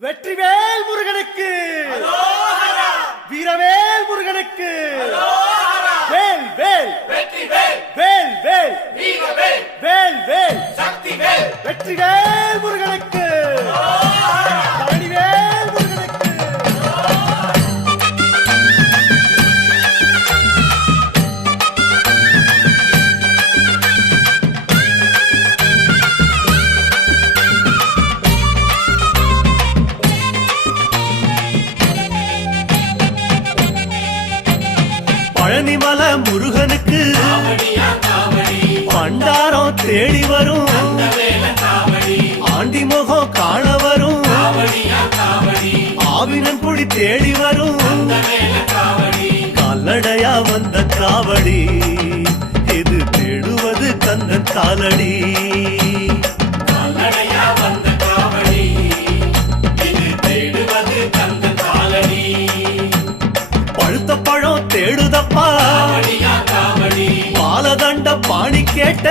வெற்றிவேல் முருகனுக்கு, வீரவேல் முருகனுக்கு, வேல் வேல் வேல் வேல் வேல் வேல் வெற்றிவேல் முருகனுக்கு, பழனிவேல் முருகனுக்கு. பழனிமல முருகனுக்கு பண்டாரம் தேடி வரும், ஆண்டி முகம் காண வரும், ஆவினன் குடி தேடி வரும், கால்நடையா வந்த காவடி இது தேடுவது கந்தன் காலடி. பழுத்த பழம் தேடுதப்பா, பாலதண்ட பாணி கேட்ட